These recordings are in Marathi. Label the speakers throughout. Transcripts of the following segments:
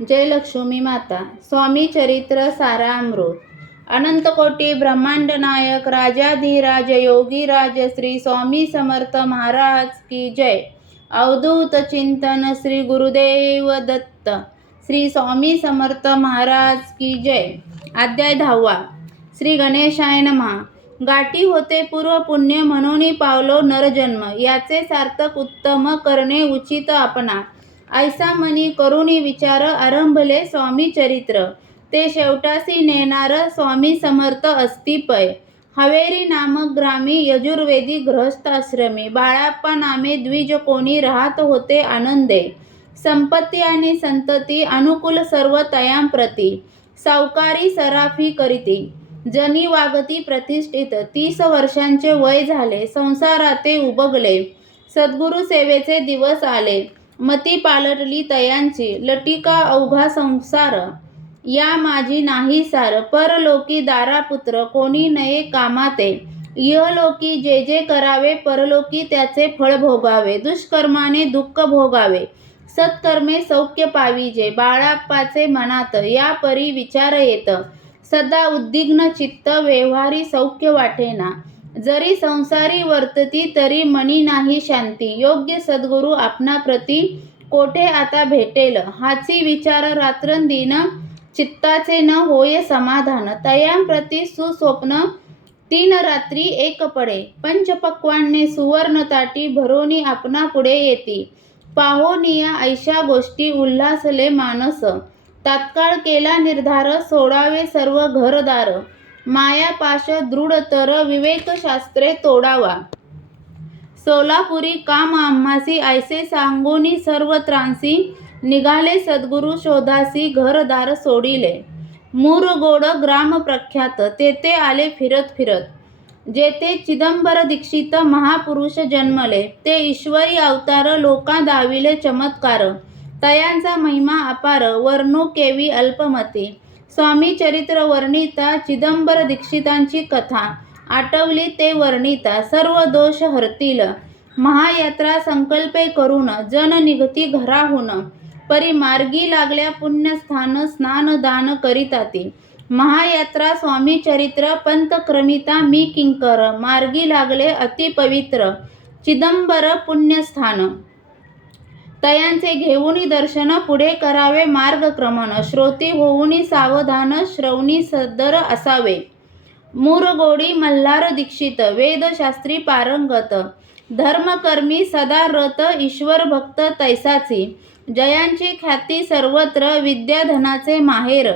Speaker 1: जय लक्ष्मी माता स्वामी चरित्र सारामृत अनंतकोटी ब्रह्मांड नायक राजाधिराज योगीराज श्री स्वामी समर्थ महाराज की जय. अवधूत चिंतन श्री गुरुदेव दत्त श्री स्वामी समर्थ महाराज की जय. अध्याय दहावा. श्री गणेशाय नमः. गाठी होते पूर्व पुण्य म्हणून पावलो नरजन्म याचे सार्थक उत्तम करणे उचित आपणा ऐसा मनी करुणी विचार आरंभले स्वामी चरित्र. ते शेवटासी नेणार स्वामी समर्थ अस्तिपय हवेरी नामक ग्रामी यजुर्वेदी गृहस्थाश्रमी. बाळाप्पा नामे द्विज कोणी राहत होते आनंदे. संपत्ती आणि संतती अनुकूल सर्व तयांप्रती सावकारी सराफी करीती. जनी वागती प्रतिष्ठित. तीस वर्षांचे वय झाले. संसाराते उबगले. सद्गुरु सेवेचे दिवस आले. मती पालटली तयांची. लटिका अवघा संसार. या माझी नाही सार. परलोकी दारापुत्र कोणी नये कामाते. इहलोकी जे जे करावे परलोकी त्याचे फळ भोगावे. दुष्कर्माने दुःख भोगावे. सत्कर्मे सौख्य पाविजे. बाळाप्पाचे मनात या परी विचार येत. सदा उद्विग्न चित्त व्यवहारी सौख्य वाटेना. जरी संसारी वर्तती तरी मनी नाही शांती. योग्य सद्गुरु आपणाप्रती कोठे आता भेटेल? हाची विचार रात्रंदिन चित्ताचे न होय समाधान. तयांप्रती सुस्वप्न तीन रात्री एक पडे. पंचपक्वान्ने सुवर्ण ताटी भरोनी आपणा पुढे येती. पाहोनिया ऐशा गोष्टी उल्हासले मानस. तात्काळ केला निर्धार सोडावे सर्व घरदार. मायापाश दृढतर विवेकशास्त्रे तोडावा. सोलापुरी काम आम्हासी ऐसे सांगोनी सर्व त्रांसी निघाले सद्गुरु शोधासी घरदार सोडिले. मुरगोड ग्राम प्रख्यात तेथे आले फिरत फिरत. जेथे चिदंबर दीक्षित महापुरुष जन्मले ते ईश्वरी अवतार लोका दाविले चमत्कार. तयांचा महिमा अपार वर्णो केवी अल्पमती. स्वामी चरित्र वर्णिता चिदंबर दीक्षितांची कथा. आटवली ते वर्णिता सर्व दोष हरतील. महायात्रा संकल्पे करून जन निघती घराहून. परी मार्गी लागल्या पुण्यस्थान स्नान दान करीताती. महायात्रा स्वामी चरित्र पंतक्रमिता मी किंकर मार्गी लागले अतिपवित्र. चिदंबर पुण्यस्थान तयांचे घेऊनी दर्शन पुढे करावे मार्गक्रमण. श्रोती होऊनी सावधान श्रवणी सदर असावे. मुरगोडी मल्हार दीक्षित वेदशास्त्री पारंगत. धर्मकर्मी सदा रत ईश्वर भक्त तैसाची. जयांची ख्याती सर्वत्र विद्याधनाचे माहेर.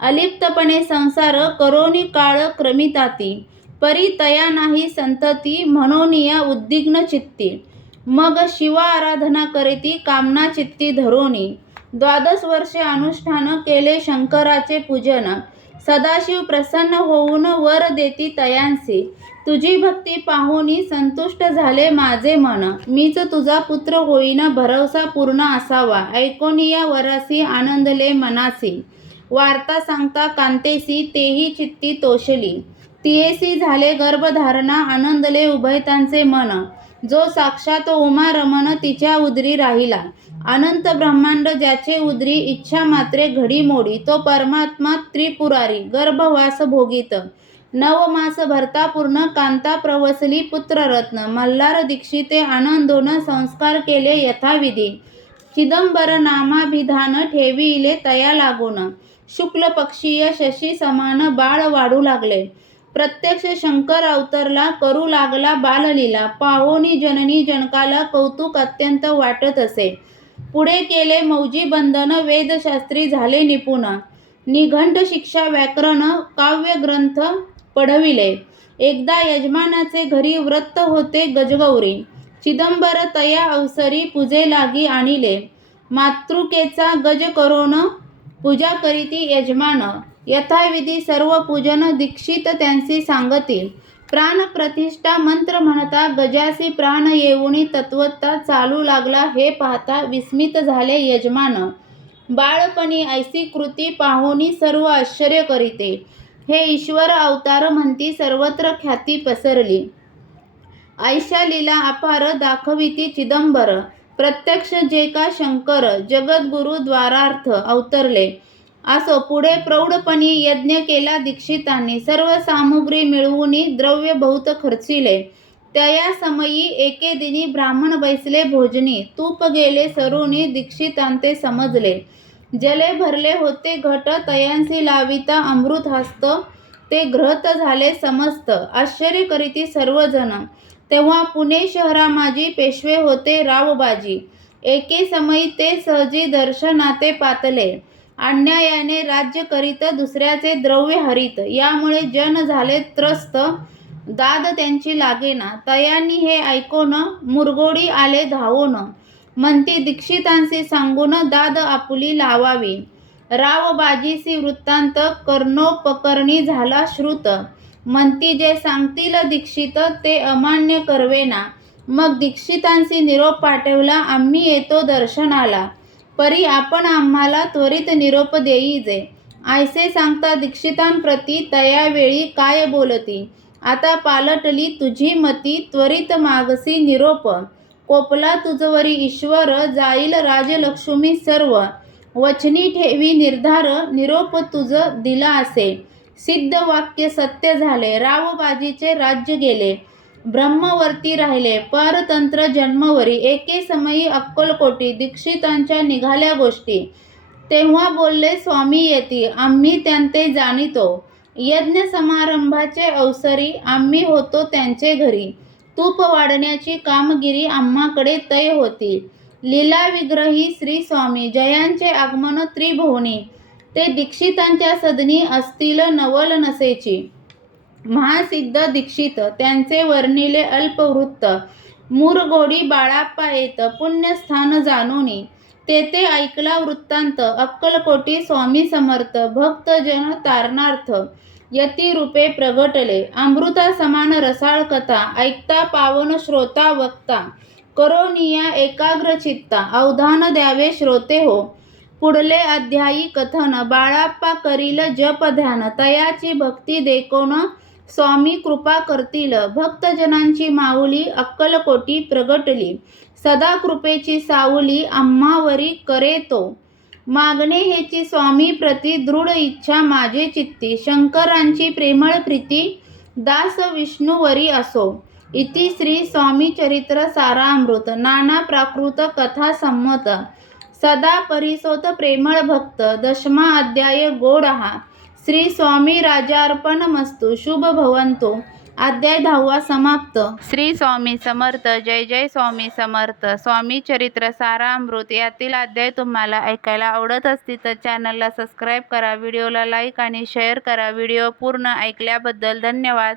Speaker 1: अलिप्तपणे संसार करोनी काळ क्रमिताती. परी तया नाही संतती म्हणूनिया उद्विग्न चित्ती. मग शिवा आराधना करीती कामना चित्ती धरोनी. द्वादश वर्षे अनुष्ठान केले शंकराचे पूजन. सदाशिव प्रसन्न होऊन वर देती तयांसी. तुझी भक्ती पाहुनी संतुष्ट झाले माझे मन. मीच तुझा पुत्र होईन भरवसा पूर्ण असावा. ऐकोनी या वरासी आनंदले मनासी. वार्ता सांगता कांतेसी तेही चित्ती तोषली तियेसी झाले गर्भधारणा आनंदले उभयतांचे मन. जो साक्षात उमा रमण तिच्या उदरी राहिला. अनंत ब्रह्मांड ज्याचे उदरी इच्छा मात्रे घडी मोडी तो परमात्मा त्रिपुरारी गर्भवास भोगीत. नवमास भरता पूर्ण कांता प्रवसली पुत्ररत्न मल्हार दीक्षिते आनंदोन संस्कार केले यथाविधी. चिदंबर नामाभिधान ठेविले तया लागून. शुक्ल पक्षीय शशी समान बाळ वाढू लागले. प्रत्यक्ष शंकर अवतरला करू लागला बाललीला. पाहोनी जननी जनकाला कौतुक अत्यंत वाटत असे. पुढे केले मौजी बंधन वेदशास्त्री झाले निपुण. निघंट शिक्षा व्याकरण काव्यग्रंथ पढविले. एकदा यजमानाचे घरी व्रत होते गजगौरी. चिदंबर तया अवसरी पूजे लागी आणिले. मातृकेचा गज करोन पूजा करीती यजमान. यथाविधी सर्व पूजन दीक्षित त्यांसी सांगतील प्राणप्रतिष्ठा मंत्र म्हणता गजासी प्राण येऊनी तत्वता चालू लागला हे पाहता विस्मित झाले यजमान. बाळपणी ऐसी कृती पाहुनी सर्व आश्चर्य करीते. हे ईश्वर अवतार म्हणती सर्वत्र ख्याती पसरली. ऐशा लीला अपार दाखविती चिदंबर. प्रत्यक्ष जे का शंकर जगद्गुरु द्वारार्थ अवतरले. असो पुढे प्रौढपणी यज्ञ केला दीक्षितांनी सर्व सामुग्री मिळवून द्रव्य बहुत खर्चिले. त्या समयी एके दिनी ब्राह्मण बैसले भोजनी तूप गेले सरुनी दीक्षितांते समजले. जले भरले होते घट तयांसी लाविता अमृत हस्त ते घृत झाले समस्त. आश्चर्य करीती सर्वजण. तेव्हा पुणे शहरा माझी पेशवे होते रावबाजी. एके समयी ते सहजी दर्शनाते पातले. अन्यायाने राज्य करीत दुसऱ्याचे द्रव्य हरित. यामुळे जन झाले त्रस्त. दाद त्यांची लागेना. तयांनी हे ऐकून मुरगोडी आले धावून. म्हणती दीक्षितांशी सांगून दाद आपुली लावावी. रावबाजीसी वृत्तांत कर्णोपकर्णी झाला श्रुत. म्हणती जे सांगतील दीक्षित ते अमान्य करवेना. मग दीक्षितांशी निरोप पाठवला आम्ही येतो दर्शनाला. परी आपण आम्हाला त्वरित निरोप देईजे आयसे सांगता दीक्षितांप्रती तयावेळी काय बोलती? आता पालटली तुझी मती त्वरित मागसी निरोप. कोपला तुझवरी ईश्वर जाईल राजलक्ष्मी सर्व. वचनी ठेवी निर्धार निरोप तुझ दिला असे. सिद्ध वाक्य सत्य झाले. रावबाजीचे राज्य गेले. ब्रह्मवर्ती राहिले. परतंत्र जन्मवरी. एके समयी अक्कलकोटी दीक्षितांच्या निघाल्या गोष्टी. तेव्हा बोलले स्वामी येती. आम्ही त्यांते जाणीतो. यज्ञ समारंभाचे अवसरी आम्ही होतो त्यांचे घरी. तूप वाढण्याची कामगिरी आम्हाकडे तय होती. लीला विग्रही श्री स्वामी. जयांचे आगमन त्रिभुवनी. ते दीक्षितांच्या सदनी असतील नवल नसेची. महासिद्ध दीक्षित त्यांचे वर्णिले अल्पवृत्त. मुरगोडी बाळाप्पा येत पुण्यस्थान जाणोनी. तेथे ऐकला वृत्तांत अक्कलकोटी स्वामी समर्थ भक्तजन तारणार्थ. यतिरूपे प्रगटले अमृता समान रसाळ कथा ऐकता पावन श्रोता वक्ता. करोनिया एकाग्र चित्ता अवधान द्यावे श्रोते हो. पुढले अध्यायी कथन. बाळाप्पा करील जप ध्यान तयाची भक्ती देखोन स्वामी कृपा करतील. भक्तजनांची माऊली अक्कलकोटी प्रगटली. सदा कृपेची सावली आम्हावरी करे तो मागणे हेची स्वामी प्रती दृढ इच्छा माझे चित्ती. शंकरांची प्रेमळ प्रीती दास विष्णुवरी असो. इति श्री स्वामी चरित्र सारामृत. नाना प्राकृत कथा संमत. सदा परिसोत प्रेमळ भक्त दशमा अध्याय गोड हा. श्री स्वामी राजार्पणमस्तु शुभ भवंतो. अध्याय दहावा समाप्त. श्री स्वामी समर्थ जय जय स्वामी समर्थ. स्वामी चरित्र सारामृत यातील अध्याय तुम्हाला ऐकायला आवडत असतील तर चॅनलला सबस्क्राईब करा व्हिडिओला लाईक आणि शेअर करा. व्हिडिओ पूर्ण ऐकल्याबद्दल धन्यवाद.